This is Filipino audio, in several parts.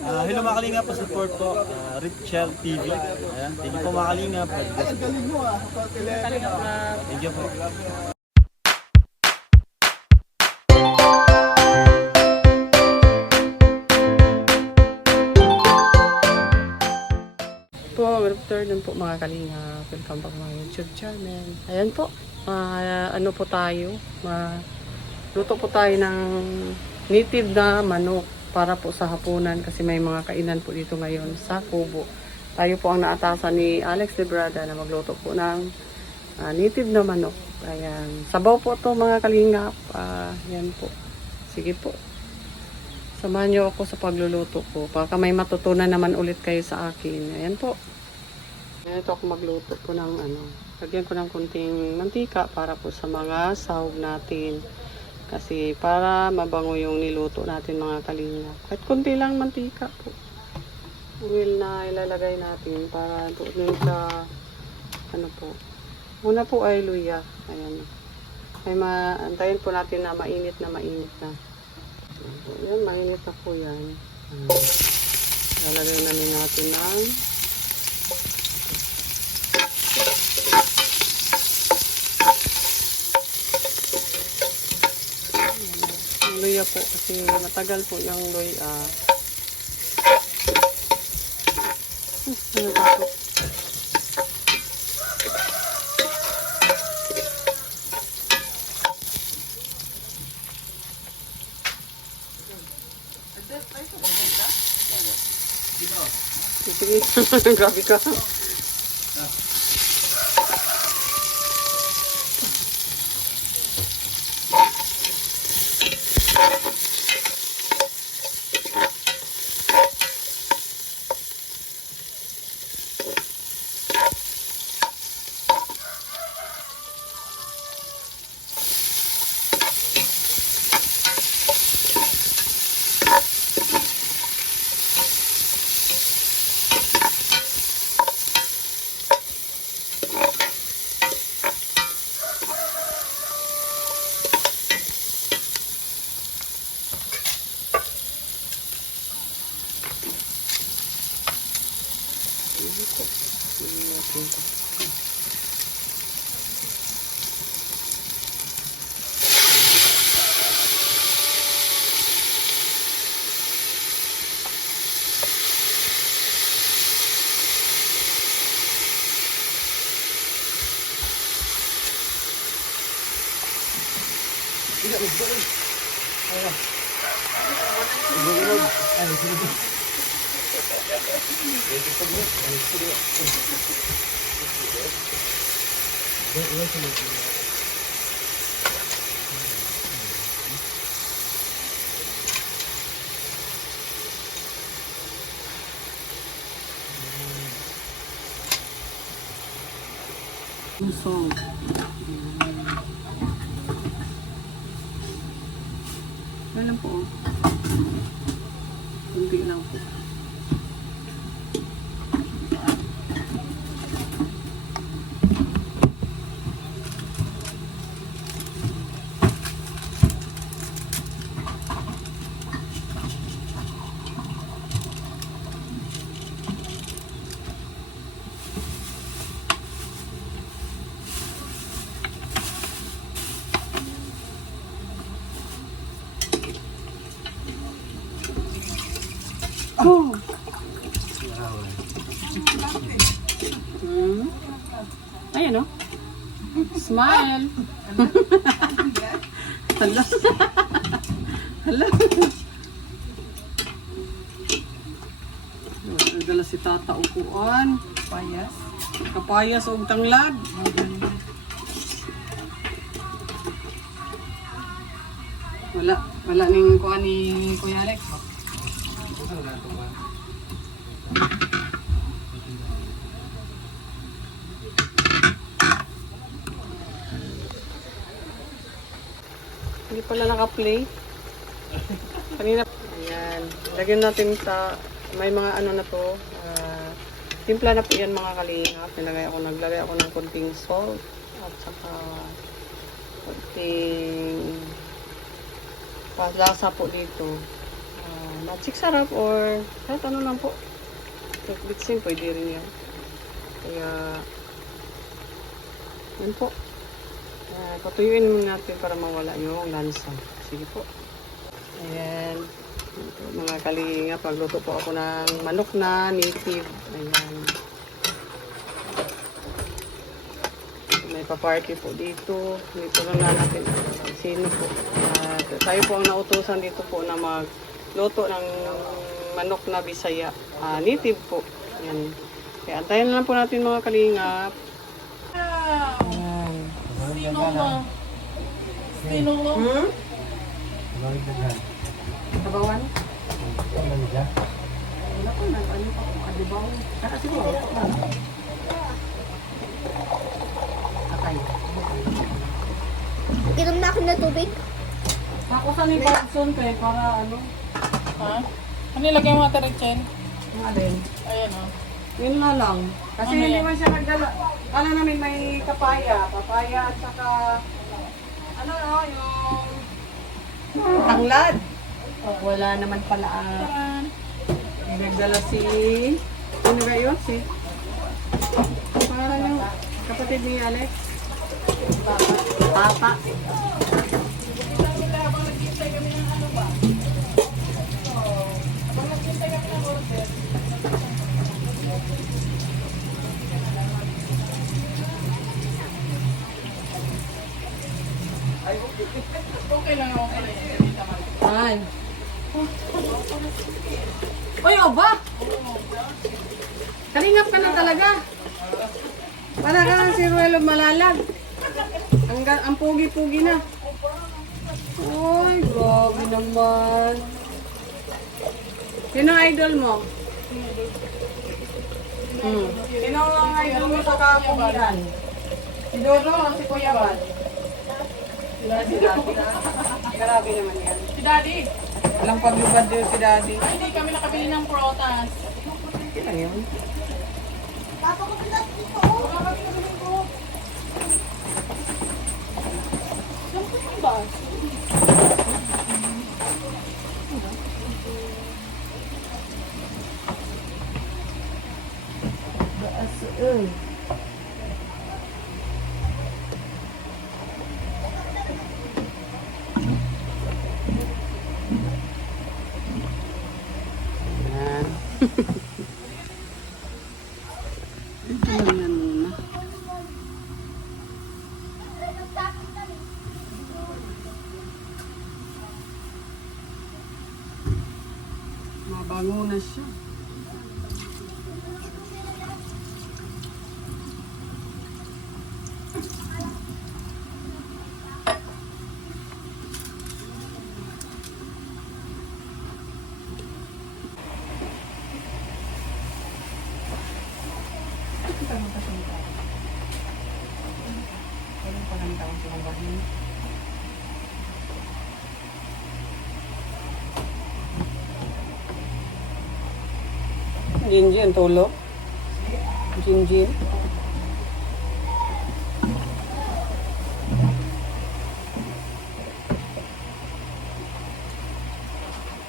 Hello mga kalingap, support po, Richel TV. Ayan, thank you po mga kalingap. Thank you po. Good afternoon po mga kalingap. Welcome back mga YouTube channel. Ayan po, ano po tayo, luto po tayo ng native na manok para po sa hapunan kasi may mga kainan po dito ngayon sa Kubo. Tayo po ang naatasan ni Alex Librada na magluto po ng native na manok. Ayan, sabaw po to mga kalingap. Ayan po. Sige po. Samahan niyo ako sa pagluluto ko. Baka may matutunan naman ulit kayo sa akin. Ayan po. Ito ako magluto po ng lagyan ko ng kunting mantika para po sa mga sahog natin. Kasi para mabango yung niluto natin mga kalingap. Kahit kunti lang mantika po. Oil na ilalagay natin para doon sa po. Una po ay luya. Ayan. Ay antayin po natin na mainit na. Yan, mainit na po yan. Lalagay namin natin ng luya po kasi matagal po yung luya. Ano pa po? Sige, grabe ka. So, yan lang po. Kunti lang po. Oh. Ayan o. Smile. Hala. Hala. Nagdala si tata upuan. Kapayas. Kapayas o tanglad. Wala ning kuha ni Kuya Alex. Hindi pala naka-play. Kanina. Ayan. Lagyan natin sa may mga na to. Timpla na po yan mga kalingap. Naglagay ako ng konting salt at saka konting palasa po dito. magic sarap or kahit ano lang po. Bitsin, pwede rin yan. Kaya, yan po. Patuyuin muna natin para mawala yung lansa. Sige po. Ayan. Ito, mga kalinga, pagluto po ako ng manok na native. Ayan. May pa-party po dito. Dito lang na natin. Sino po. Tayo po ang nautusan dito po na magluto ng manok na Bisaya. Native po. Ayan. Kaya antayin na lang po natin mga kalingap. Ayan. Sino mo? Sino mo? Kabawan? Wala ko na. Ano pa kung kadibaw? Siguro. Atay. Inom na ako na tubig. Ako sa ni Patson kaya para ano? Ha? Ano ilagay mo ata Rachel? Ang alin? Ayan o. Yun na lang. Kasi Ano hindi yan? man siya nagdala. Kala namin may papaya. Papaya at saka ano yung tanglad. Wala naman pala. May nagdala si ano ba yun? Si pangalan yung kapatid ni Alex? Papa. Okay lang ako pala yun. Ay. Oy, oba! Kalingap ka na talaga. Para ka ng si Ruelo Malalag. Ang pugi-pugi na. Oy, grabe naman. Sino ang idol mo? Sino ang idol mo sa kapugian? Si Dodo o si Kuya Bal? Grabe naman yan. Si Daddy. Walang paglubad din si Daddy. Ay, hindi kami nakabili ng protas. Kailan yun? Ba? Yan. Ito lang yan muna. Mabango na siya. Jinjin, tulo. Jinjin.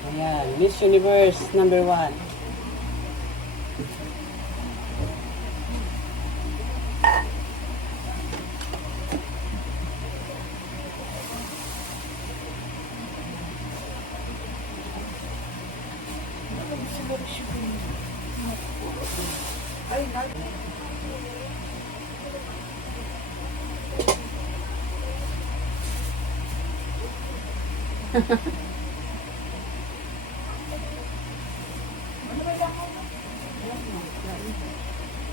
Ayan, Miss Universe number 1.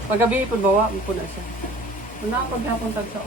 Paggabi ipon bawa, ipon na siya. Una paghapon tagsa.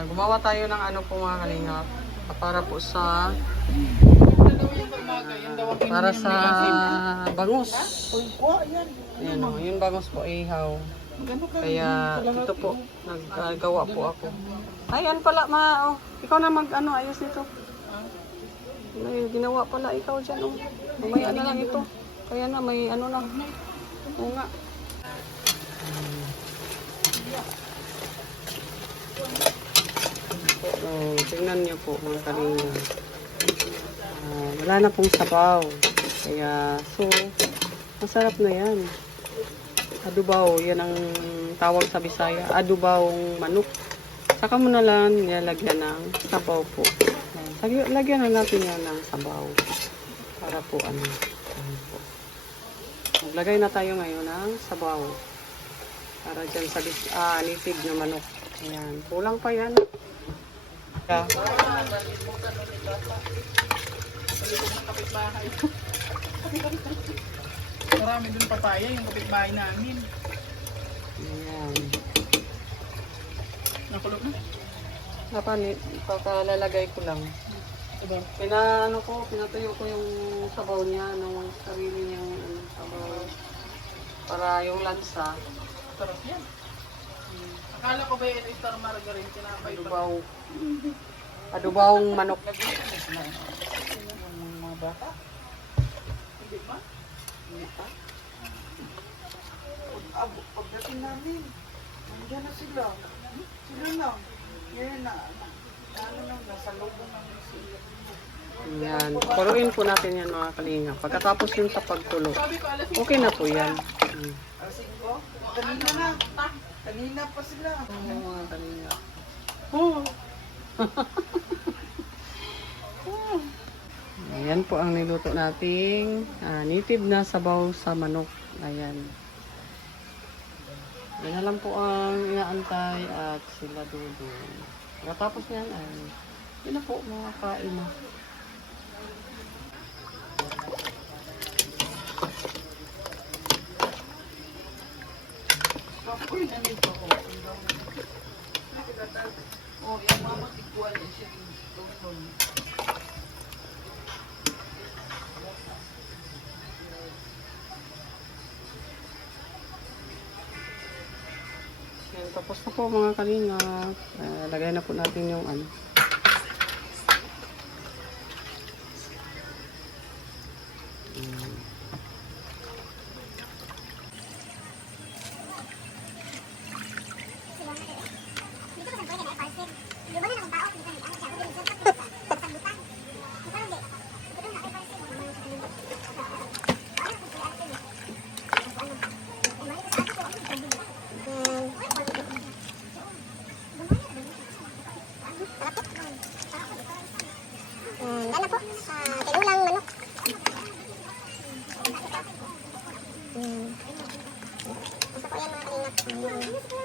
Gumawa tayo ng ano po mga kalingap. Para po sa Yung daw ang para sa bangus. Ayan o, yung bangus po ihaw. Kaya ito po, naggawa po ako. Ay, ano pala, ikaw na mag-ano, ayos nito. May ginawa pala ikaw dyan, oh. Mamaya na lang ito. Kaya na, may ano na. Oo nga. Tingnan niyo po, mga kalinga. Wala na pong sabaw. Kaya, masarap na yan. Adubaw, yan ang tawag sa Bisaya. Adubawong manok. Saka mo na lang nilalagyan ng sabaw po. Lagyan na natin yan ng sabaw. Para po ano po. Maglagay na tayo ngayon ng sabaw. Para dyan sa native na manok. Ayan. Kulang pa yan. Yeah. Marami dun papaya, yung kapitbahay namin. Ayan. Nakulog na. Napanit, pagkalalagay ko lang. Pinatuyo ko yung sabaw niya, nung sarili niyang sabaw. Para yung lansa. Sarap yan. Akala ko ba yung star margarine, tinapay pa. Adubawong manok. Mga bata? Hindi ba? Hindi pa. Pagdating namin, nandiyan na sila. Sila lang. Ngayon na, nasa loob namin sila. Yan. Paluin po natin yan mga kalinga. Pagkatapos yun sa pagtulo, okay na po yan. Alas 5, kanina na. Kanina pa sila. Mga kalinga. Ayan po ang niluto nating native na sabaw sa manok. Ayan. Yan na lang po ang inaantay at sila dudo. Pagkatapos yan, yun na po mga kain na. Oh, yung mama tikuan niya siya. Yan, tapos na po mga kalinga. Lagay na po natin yung ano. Ano po? Tinulang manok. Gusto ko yan mga kalingap.